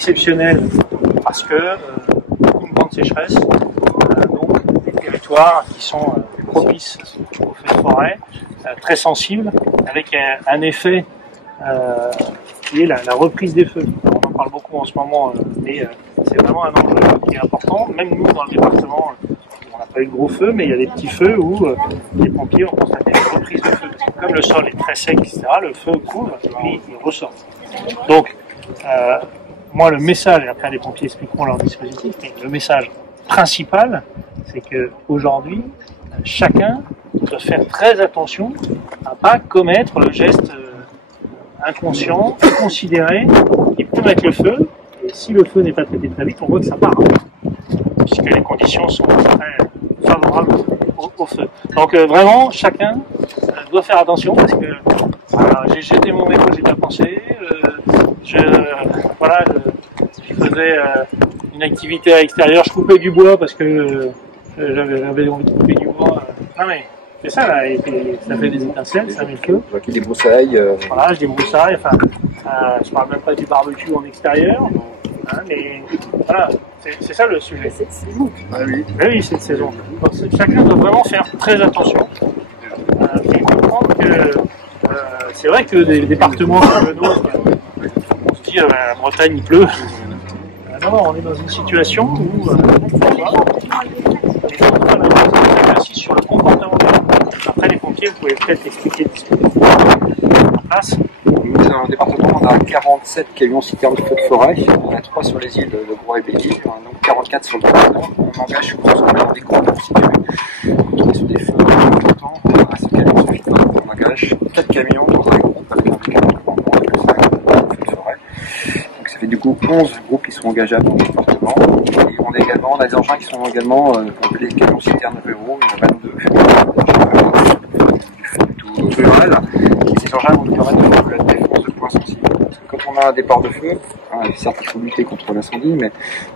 exceptionnelle parce que une grande sécheresse, donc des territoires qui sont propices aux feux de forêt, très sensibles, avec un effet qui est la reprise des feux. Alors, on en parle beaucoup en ce moment, mais c'est vraiment un enjeu qui est important. Même nous, dans le département, on n'a pas eu de gros feux, mais il y a des petits feux où les pompiers ont constaté une reprise de feu. Parce que comme le sol est très sec, etc., le feu couvre et puis il ressort. Donc, moi, le message, et après les pompiers expliqueront leur dispositif, mais le message principal, c'est qu'aujourd'hui, chacun doit faire très attention à ne pas commettre le geste inconscient, inconsidéré, qui peut mettre le feu. Et si le feu n'est pas traité très vite, on voit que ça part, puisque les conditions sont très favorables au feu. Donc vraiment, chacun doit faire attention, parce que j'ai jeté mon vélo, j'ai pas pensé. Je faisais une activité à l'extérieur, je coupais du bois parce que j'avais envie de couper du bois. Non mais c'est ça là, et puis, ça fait des étincelles, ça met le feu. Je vois qu'il y a des broussailles. Voilà, je débroussaille, enfin, je parle même pas du barbecue en extérieur, hein, mais voilà, c'est ça le sujet. Cette saison. Ah oui. Oui, cette saison. Donc chacun doit vraiment faire très attention et comprendre que c'est vrai que des départements comme le nôtre, on se dit la Bretagne il pleut. Non, on est dans une situation où j'insiste sur le comportement. Après les pompiers, vous pouvez peut-être expliquer le dispositif en place. Nous, dans le département, on a 47 camions citernes de feux de forêt. On a 3 sur les îles de Gros et Belle-Île, donc 44 sur le département. On engage souvent sur des groupes constitués. Quand on est sur des feux importants, à ce camion suffisant, on engage 4 camions dans un groupe avec un camion de commandement avec le 5 feux de forêt. Donc ça fait du coup 11 groupes qui sont engageables dans le département. Et on a des engins qui sont également appelés camions citernes de vélo, il y en a 22. Du feu rural. Et ces engins vont nous permettre de faire la défense de points sensibles. Parce que quand on a un départ de feu, certes il faut lutter contre l'incendie, mais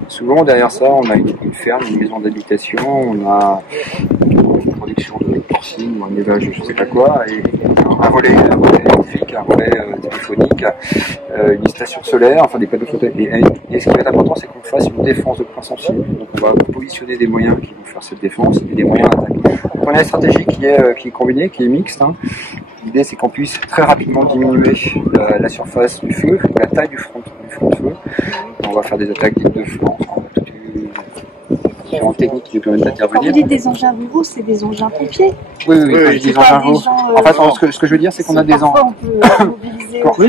souvent derrière ça on a une ferme, une maison d'habitation, on a une production de porcine ou un élevage je sais pas quoi, et un relais électrique, un relais téléphonique, une station solaire, enfin des panneaux photovoltaïques. Et ce qui va être important, c'est qu'on fasse une défense de points sensibles. Donc on va positionner des moyens qui vont faire cette défense et des moyens d'attaque. Donc on a une stratégie qui est combinée, qui est mixte. Hein. L'idée, c'est qu'on puisse très rapidement diminuer la surface du feu, la taille du front de feu. On va faire des attaques dites de flanc. Différentes techniques qui nous permettent d'intervenir. Quand vous dites des engins ruraux, c'est des engins pompiers? Oui, je dis engins ruraux. En fait, ce que je veux dire, c'est qu'on a des engins. On peut mobiliser. Oui,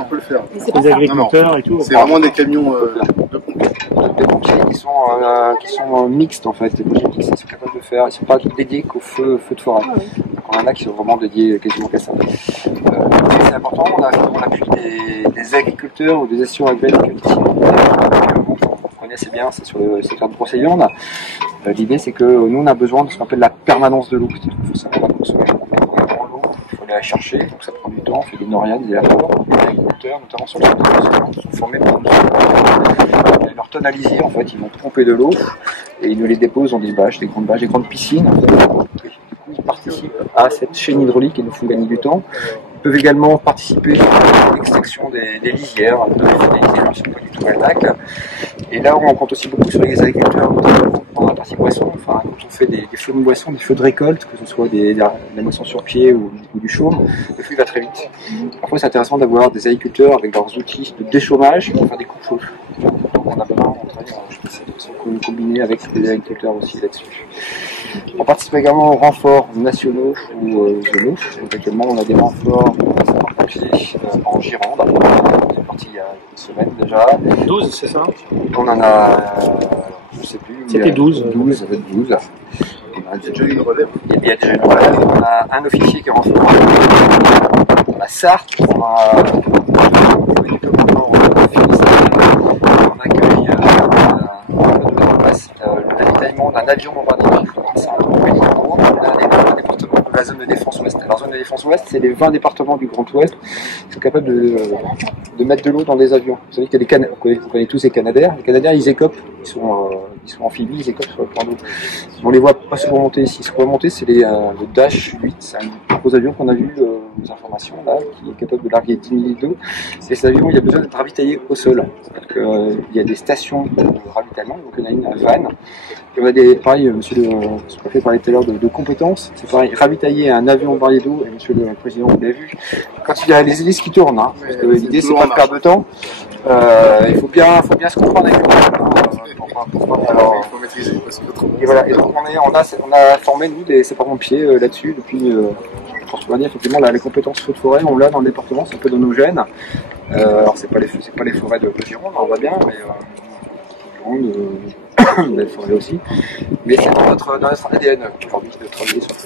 on peut le faire. Les agriculteurs et tout. C'est vraiment des camions de pompiers. Des pompiers qui sont mixtes en fait. Les pompiers mixtes, ils sont capables de faire. Ils ne sont pas dédiés qu'au feu de forêt. Ah oui. Donc on en a qui sont vraiment dédiés quasiment qu'à ça. C'est important. On appuie des agriculteurs ou des associations agricoles ici. On connaît assez bien, c'est sur le secteur de Brocéliande. L'idée, c'est que nous, on a besoin de ce qu'on appelle la permanence de l'eau. C'est-à-dire qu'il faut savoir consommer l'eau, il faut aller la chercher, donc ça prend du temps, on fait des noriades, des apports. Les agriculteurs, notamment sur le secteur de Brocéliande, sont formés pour nous. Leur tonaliser, en fait, ils vont pomper de l'eau et ils nous les déposent dans des bâches, des grandes piscines. En fait. Ils participent à cette chaîne hydraulique et nous font gagner du temps. Ils peuvent également participer à l'extraction des lisières, des lisières qui ne sont pas du tout attaques. Et là, on compte aussi beaucoup sur les agriculteurs dans la partie boisson. Enfin, quand on fait des feux de moisson, des feux de récolte, que ce soit la moisson sur pied ou du chaume, le feu va très vite. Parfois, c'est intéressant d'avoir des agriculteurs avec leurs outils de déchômage pour faire des coups de feu. Donc, on a besoin de combiner avec les agriculteurs aussi là-dessus. On participe également aux renforts nationaux ou zonaux. Donc, actuellement, on a des renforts en Gironde. On est parti il y a une semaine déjà. 12, c'est ça? On en a, je ne sais plus. C'était 12. 12, ça va être 12. Il y a déjà une relève. Il y a déjà une relève. On a un officier qui est renforcé dans la Sarthe. On a des commandants au Finistère. On accueille le ravitaillement d'un avion bombardier. C'est un département de la zone de défense ouest. Alors, zone de défense ouest, c'est les 20 départements du Grand Ouest qui sont capables de mettre de l'eau dans des avions. Vous savez qu'il y a des vous connaissez tous les Canadair. Les Canadair, ils écopent, ils sont amphibies, ils écopent sur le plan d'eau. On les voit pas souvent monter ici. Ce qu'on voit monter, c'est le Dash 8. C'est un gros avion qu'on a vu nos informations, là, qui est capable de larguer 10 000 litres d'eau. Et cet avion, il a besoin d'être ravitaillé au sol. Il y a des stations de ravitaillement, donc il y en a une à Vannes. Et on a des, pareil, monsieur le sous-préfet parlait tout à l'heure de compétences. C'est pareil, ravitailler un avion varié d'eau, et monsieur le président, vous l'avez vu, quand il y a les hélices qui tournent, hein, parce que l'idée, c'est pas de perdre de temps. Il faut bien se comprendre avec alors, il faut maîtriser. Parce que et voilà, et donc on a formé nous des sapeurs-pompiers là-dessus depuis je pense effectivement les compétences feu de forêt, on l'a dans le département, c'est un peu dans nos gènes. Alors c'est pas les forêts de Gironde, on va bien, mais les forêts aussi. Mais c'est dans notre ADN aujourd'hui de travailler sur